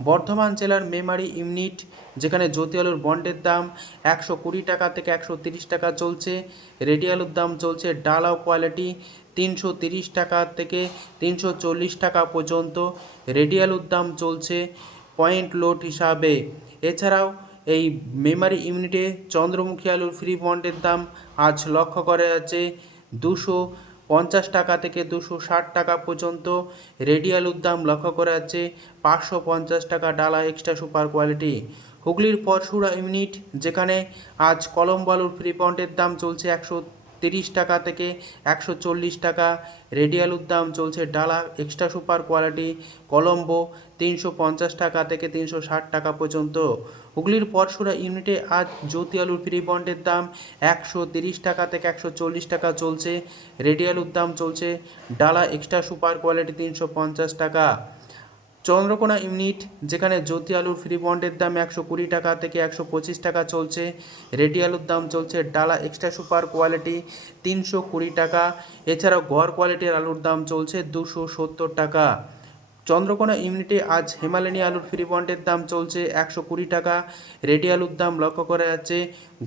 বর্ধমান জেলার মেমারি ইউনিট, যেখানে জ্যোতি আলুর বন্ডের দাম 120 টাকা থেকে 130 টাকা চলছে। রেডি আলুর দাম চলছে ডালাও কোয়ালিটি 330 টাকা থেকে 340 টাকা পর্যন্ত। রেডি আলুর দাম চলছে পয়েন্ট লোড হিসাবে। এছাড়াও এই মেমারি ইউনিটে চন্দ্রমুখী আলুর ফ্রি বন্ডের দাম আজ লক্ষ্য করা যাচ্ছে 250 টাকা থেকে 260 টাকা পর্যন্ত। রেডি আলুর দাম লক্ষ্য করা যাচ্ছে 550 টাকা ডালা এক্সট্রা সুপার কোয়ালিটি। হুগলির পরশুরা ইউনিট, যেখানে আজ কলম্বো আলুর ফ্রি বন্ডের দাম চলছে 130 টাকা থেকে 140 টাকা। রেডি আলুর দাম চলছে ডালা এক্সট্রা সুপার কোয়ালিটি কলম্বো 350 টাকা থেকে 360 টাকা পর্যন্ত। হুগলির পরশুরা ইউনিটে আজ জ্যোতি আলুর ফ্রি বন্ডের দাম 130 টাকা থেকে 140 টাকা চলছে। রেডি আলুর দাম চলছে ডালা এক্সট্রা সুপার কোয়ালিটি 350 টাকা। চন্দ্রকোনা ইউনিট, যেখানে জ্যোতি আলুর ফ্রি বন্ডের দাম 120 টাকা থেকে 125 টাকা চলছে। রেডি আলুর দাম চলছে ডালা এক্সট্রা সুপার কোয়ালিটি 320 টাকা। এছাড়াও গড় কোয়ালিটির আলুর দাম চলছে 270 টাকা। চন্দ্রকোনা ইউনিটে আজ হিমালয়ানি আলুর ফ্রি বন্ডের দাম চলছে 120 টাকা। রেডি আলুর দাম লক্ষ্য করা যাচ্ছে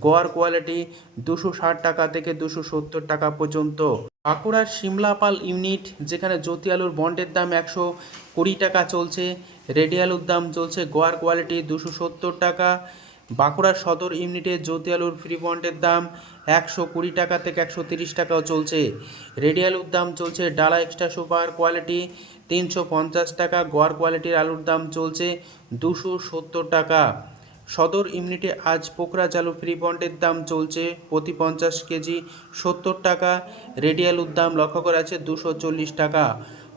গড় কোয়ালিটি 260 টাকা থেকে 270 টাকা পর্যন্ত। বাঁকুড়ার সিমলাপাল ইউনিট, যেখানে জ্যোতি আলুর বন্ডের দাম 120 টাকা চলছে। রেডি আলুর দাম চলছে গড় কোয়ালিটি 270 টাকা। বাঁকুড়ার সদর ইউনিটে জ্যোতি আলুর ফ্রি বন্ডের দাম 120 টাকা থেকে 130 টাকাও চলছে। রেডি আলুর দাম চলছে ডালা এক্সট্রা সুপার কোয়ালিটি 350 টাকা। গড় কোয়ালিটির আলুর দাম চলছে 270 টাকা। সদর ইউনিটে আজ পোকরাজ আলু ফ্রি বন্ডের দাম চলছে প্রতি 50 কেজি 70 টাকা। রেডি আলুর দাম লক্ষ্য করা আছে 240 টাকা।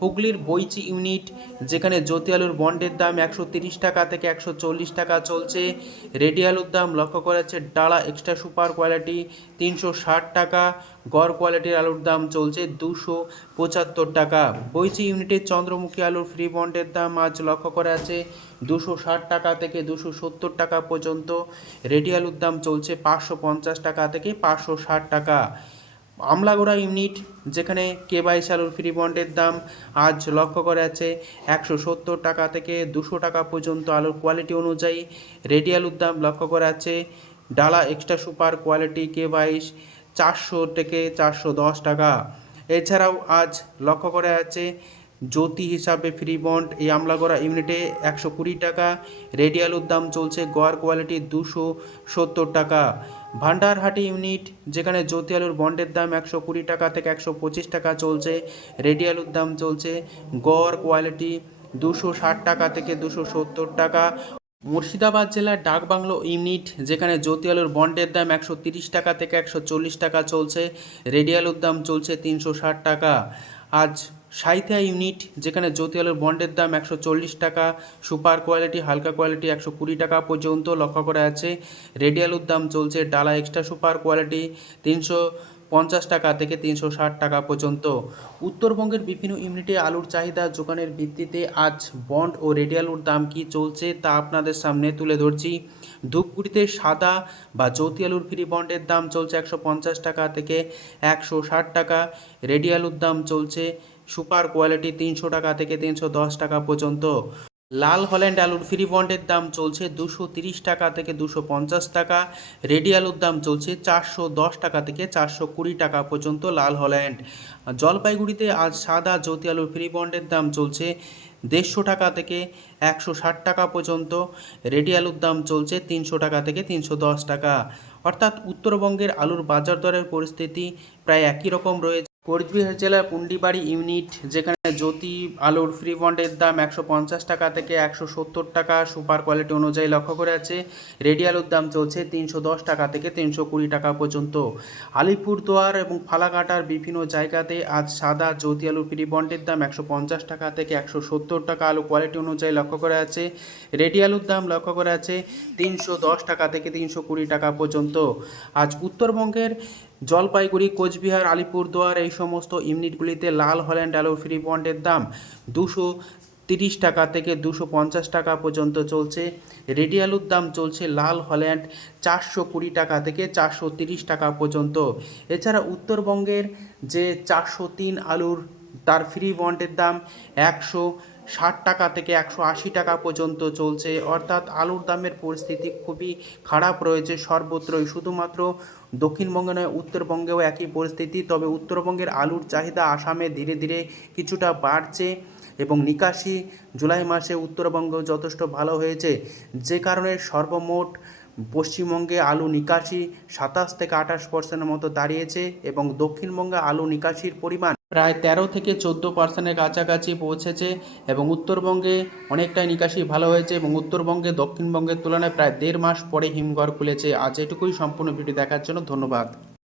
হুগলির বৈচি ইউনিট, যেখানে জ্যোতি আলুর বন্ডের দাম 130 টাকা থেকে 140 টাকা চলছে। রেডি আলুর দাম লক্ষ্য করা যাচ্ছে ডালা এক্সট্রা সুপার কোয়ালিটি 360 টাকা। গড় কোয়ালিটির আলুর দাম চলছে 275 টাকা। বৈচি ইউনিটে চন্দ্রমুখী আলুর ফ্রি বন্ডের দাম আজ লক্ষ্য করা আছে 260 টাকা থেকে 270 টাকা পর্যন্ত। রেডি আলুর দাম চলছে 550 টাকা থেকে 560 টাকা। আমলাগোড়া ইউনিট, যেখানে কেবাইশ আলুর ফ্রি বন্ডের দাম আজ লক্ষ্য করা আছে 170 টাকা থেকে 200 টাকা পর্যন্ত আলুর কোয়ালিটি অনুযায়ী। রেডি আলুর দাম লক্ষ্য করা আছে ডালা এক্সট্রা সুপার কোয়ালিটি কেবাইশ 400 থেকে 410 টাকা। এছাড়াও আজ লক্ষ্য করা যাচ্ছে জ্যোতি হিসাবে ফ্রি বন্ড এই আমলাগড়া ইউনিটে 120 টাকা। রেডি আলুর দাম চলছে গড় কোয়ালিটি 270 টাকা। ভান্ডারহাটি ইউনিট, যেখানে জ্যোতি আলুর বন্ডের দাম 120 টাকা থেকে 125 টাকা চলছে। রেডি আলুর দাম চলছে গড় কোয়ালিটি 260 টাকা থেকে 270 টাকা। মুর্শিদাবাদ জেলার ডাকবাংলো ইউনিট, যেখানে জ্যোতি আলুর বন্ডের দাম 130 টাকা থেকে 140 টাকা চলছে। রেডি আলুর দাম চলছে 360 টাকা। আজ সাঁইথিয়া ইউনিট, যেখানে জ্যোতি আলুর বন্ডের দাম 140 টাকা, সুপার কোয়ালিটি হালকা কোয়ালিটি 120 টাকা পর্যন্ত লক্ষ্য করা আছে। রেডি আলুর দাম চলছে ডালা এক্সট্রা সুপার কোয়ালিটি 350 টাকা থেকে 360 টাকা পর্যন্ত। উত্তরবঙ্গের বিভিন্ন ইউনিটে আলুর চাহিদা যোগানের ভিত্তিতে আজ বন্ড ও রেডি আলুর দাম কী চলছে তা আপনাদের সামনে তুলে ধরছি। ধূপগুড়িতে সাদা বা জ্যোতি আলুর ফ্রি বন্ডের দাম চলছে 150 টাকা থেকে 160 টাকা। রেডি আলুর দাম চলছে সুপার কোয়ালিটি 300 টাকা থেকে 310 টাকা পর্যন্ত। লাল হল্যান্ড আলুর ফ্রি বন্ডের দাম চলছে 230 টাকা থেকে 250 টাকা। রেডি আলুর দাম চলছে 410 টাকা থেকে 420 টাকা পর্যন্ত লাল হল্যান্ড। জলপাইগুড়িতে আজ সাদা জ্যোতি আলুর ফ্রি বন্ডের দাম চলছে 150 টাকা থেকে 160 টাকা পর্যন্ত। রেডি আলুর দাম চলছে 300 টাকা থেকে 310 টাকা। অর্থাৎ উত্তরবঙ্গের আলুর বাজার দরের পরিস্থিতি প্রায় একই রকম রয়েছে। কোচবিহার জেলার পুন্ডিবাড়ি ইউনিট, যেখানে জ্যোতি আলুর ফ্রি বন্ডের দাম 150 টাকা থেকে 170 টাকা সুপার কোয়ালিটি অনুযায়ী লক্ষ্য করে আছে। রেডি আলুর দাম চলছে 310 টাকা থেকে 320 টাকা পর্যন্ত। আলিপুরদুয়ার এবং ফালাকাটার বিভিন্ন জায়গাতে আজ সাদা জ্যোতি আলুর ফ্রি বন্ডের দাম 150 টাকা থেকে 170 টাকা আলু কোয়ালিটি অনুযায়ী লক্ষ্য করে আছে। রেডি আলুর দাম লক্ষ্য করে আছে 310 টাকা থেকে 320 টাকা পর্যন্ত। আজ উত্তরবঙ্গের জলপাইগুড়ি, কোচবিহার, আলিপুরদুয়ার এই সমস্ত ইউনিটগুলিতে লাল হল্যান্ড আলুর ফ্রি বন্ডের দাম 230 টাকা থেকে 250 টাকা পর্যন্ত চলছে। রেডি আলুর দাম চলছে লাল হল্যান্ড 420 টাকা থেকে 430 টাকা পর্যন্ত। এছাড়া উত্তরবঙ্গের যে 403 আলুর তার ফ্রি বন্ডের দাম 60 টাকা থেকে 180 টাকা পর্যন্ত চলছে, অর্থাৎ আলুর দামের পরিস্থিতি খুবই খারাপ রয়েছে সর্বত্রই। শুধুমাত্র দক্ষিণবঙ্গে নয়, উত্তরবঙ্গেও একই পরিস্থিতি। তবে উত্তরবঙ্গের আলুর চাহিদা আসামে ধীরে ধীরে কিছুটা বাড়ছে এবং নিকাশি জুলাই মাসে উত্তরবঙ্গ যথেষ্ট ভালো হয়েছে, যে কারণে সর্বমোট পশ্চিমবঙ্গে আলু নিকাশি 27 থেকে 28% মতো দাঁড়িয়েছে এবং দক্ষিণবঙ্গে আলু নিকাশির পরিমাণ প্রায় 13 থেকে 14% কাছাকাছি পৌঁছেছে এবং উত্তরবঙ্গে অনেকটাই নিকাশি ভালো হয়েছে এবং উত্তরবঙ্গে দক্ষিণবঙ্গের তুলনায় প্রায় 1.5 মাস পরে হিমঘর খুলেছে। আজ এটুকুই। সম্পূর্ণ ভিডিও দেখার জন্য ধন্যবাদ।